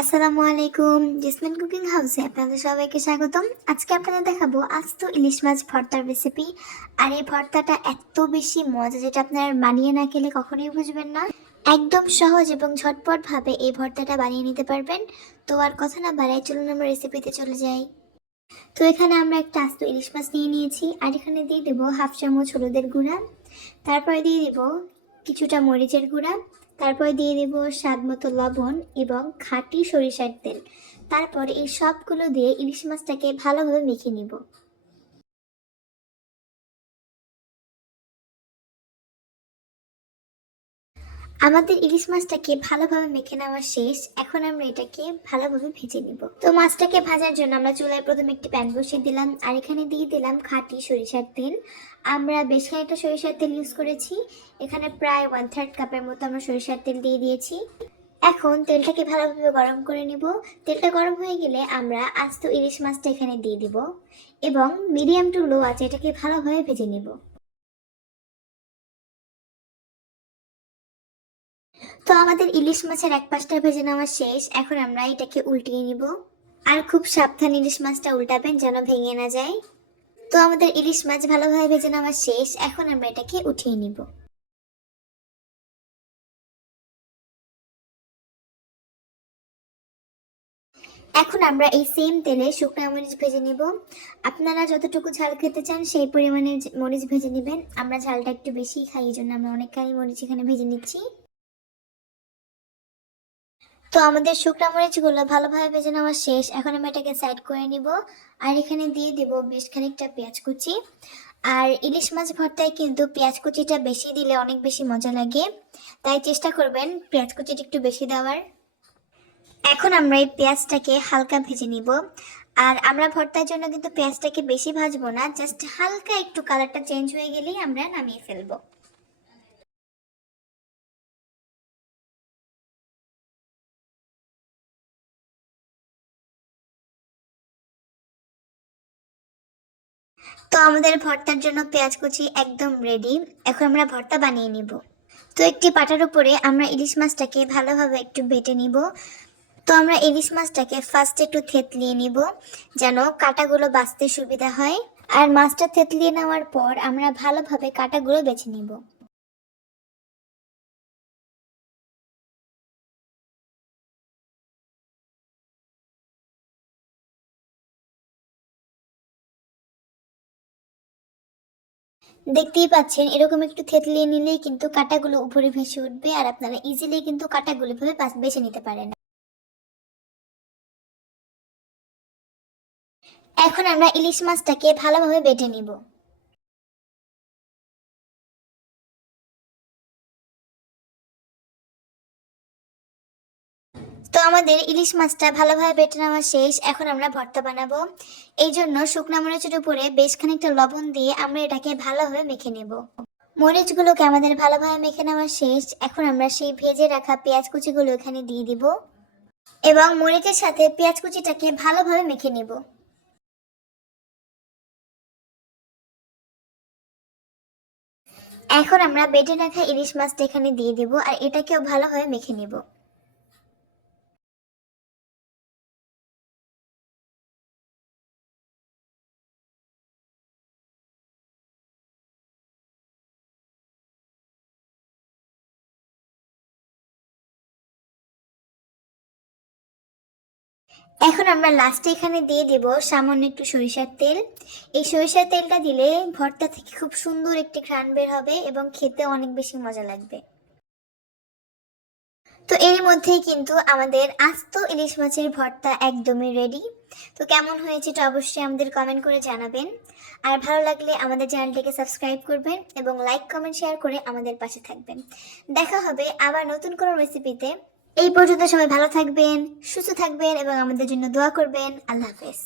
আসসালামু আলাইকুম। Jasmine cooking হাউসে আপনাদের সবাইকে স্বাগতম। আজকে আপনাদের দেখাবো আস্ত ইলিশ মাছ ভর্তার রেসিপি আর এই ভর্তাটা এত বেশি মজা যেটা আপনারা বানিয়ে না খেলে কখনোই বুঝবেন না। একদম সহজ এবং ঝটপট ভাবে এই ভর্তাটা বানিয়ে নিতে পারবেন। তো আর কথা না বাড়াই চলুন আমরা রেসিপিতে চলে যাই। তো এখানে আমরা একটা আস্ত ইলিশ মাছ নিয়ে নিয়েছি। আর এখানে দিয়ে দেবো হাফ চামচ হলুদের গুঁড়া। তারপরে দিয়ে দেবো কিছুটা মরিচের গুঁড়া। তারপরে দিয়ে দেব স্বাদ মতো লবণ এবং খাঁটি সরিষার তেল। তারপর এই সবগুলো দিয়ে ইলিশ মাছটাকে ভালোভাবে মেখে নিব। আমাদের ইলিশ মাছটাকে ভালোভাবে মেখে নেওয়া শেষ। এখন আমরা এটাকে ভালোভাবে ভেজে নিব। তো মাছটাকে ভাজার জন্য আমরা চুলায় প্রথমে একটি প্যান বসিয়ে দিলাম, আর এখানে দিয়ে দিলাম খাঁটি সরিষার তেল। আমরা বেশ খানিকটা সরিষার তেল ইউজ করেছি। এখানে প্রায় ওয়ান থার্ড কাপের মতো আমরা সরিষার তেল দিয়ে দিয়েছি। এখন তেলটাকে ভালোভাবে গরম করে নিব। তেলটা গরম হয়ে গেলে আমরা আস্ত ইলিশ মাছটা এখানে দিয়ে দিব এবং মিডিয়াম টু লো আছে এটাকে ভালোভাবে ভেজে নিব। তো আমাদের ইলিশ মাছের এক পাশটা ভেজে নেওয়া শেষ। এখন আমরা এটাকে উল্টিয়ে নিব। আর খুব সাবধান ইলিশ মাছটা উল্টাবেন যেন ভেঙে না যায়। তো আমাদের ইলিশ মাছ ভালোভাবে ভেজে নেওয়া শেষ। এখন আমরা এটাকে উঠিয়ে নিব। এখন আমরা এই সেম তেলে শুকনো মরিচ ভেজে নিব। আপনারা যতটুকু ঝাল খেতে চান সেই পরিমাণে মরিচ ভেজে নেবেন। আমরা ঝালটা একটু বেশি খাই, এই জন্য আমরা অনেকখানি মরিচ এখানে ভেজে নিচ্ছি। তো আমাদের শুকনা মরিচগুলো ভালোভাবে ভেজে নেওয়া শেষ। এখন আমি এটাকে সাইড করে নিব। আর এখানে দিয়ে দিব বেশ খানিকটা পেঁয়াজ কুচি। আর ইলিশ মাছ ভর্তায় কিন্তু পেঁয়াজ কুচিটা বেশি দিলে অনেক বেশি মজা লাগে। তাই চেষ্টা করবেন পেঁয়াজ কুচিটা একটু বেশি দেওয়ার। এখন আমরা এই পেঁয়াজটাকে হালকা ভেজে নিব। আর আমরা ভর্তার জন্য কিন্তু পেঁয়াজটাকে বেশি ভাজবো না জাস্ট হালকা একটু কালারটা চেঞ্জ হয়ে গেলেই আমরা নামিয়ে ফেলব। তো আমাদের ভর্তার জন্য পেঁয়াজ কুচি একদম রেডি এখন আমরা ভর্তা বানিয়ে নিব। তো একটি পাটার উপরে আমরা ইলিশ মাছটাকে ভালোভাবে একটু বেটে নিব। তো আমরা ইলিশ মাছটাকে ফার্স্ট একটু থেতলিয়ে নিব, যেন কাটাগুলো বাঁচতে সুবিধা হয়। আর মাছটা থেতলিয়ে নেওয়ার পর আমরা ভালোভাবে কাটাগুলো বেছে নিব। দেখতেই পাচ্ছেন, এরকম একটু থেতলিয়ে নিলেই কিন্তু কাটাগুলো উপরে ভেসে উঠবে আর আপনারা ইজিলি কিন্তু কাটাগুলো ভাবে বেছে নিতে পারেন। এখন আমরা ইলিশ মাছটাকে ভালোভাবে বেটে নিব। তো আমাদের ইলিশ মাছটা ভালোভাবে বেটে নেওয়া শেষ। এখন আমরা ভর্তা বানাবো। এই জন্য শুকনা মরিচের উপরে বেশ খানিকটা লবণ দিয়ে আমরা এটাকে ভালোভাবে মেখে নেব। মরিচগুলোকে আমাদের ভালোভাবে মেখে নেওয়া শেষ। এখন আমরা সেই ভেজে রাখা পেঁয়াজ কুচিগুলো এখানে দিয়ে দিব এবং মরিচের সাথে পেঁয়াজ কুচিটাকে ভালোভাবে মেখে নেব। এখন আমরা বেটে রাখা ইলিশ মাছটা এখানে দিয়ে দিব আর এটাকেও ভালোভাবে মেখে নেব। এখন আমরা লাস্টে এখানে দিয়ে দেব সামান্য একটু সরিষার তেল। এই সরিষার তেলটা দিলে ভর্তা থেকে খুব সুন্দর একটি ঘ্রাণ বের হবে এবং খেতে অনেক বেশি মজা লাগবে। তো এর মধ্যেই কিন্তু আমাদের আস্ত ইলিশ মাছের ভর্তা একদমই রেডি তো কেমন হয়েছে এটা অবশ্যই আমাদের কমেন্ট করে জানাবেন। আর ভালো লাগলে আমাদের চ্যানেলটিকে সাবস্ক্রাইব করবেন এবং লাইক কমেন্ট শেয়ার করে আমাদের পাশে থাকবেন। দেখা হবে আবার নতুন কোনো রেসিপিতে এই পর্যন্ত সবাই ভালো থাকবেন সুস্থ থাকবেন এবং আমাদের জন্য দোয়া করবেন। আল্লাহ হাফেজ।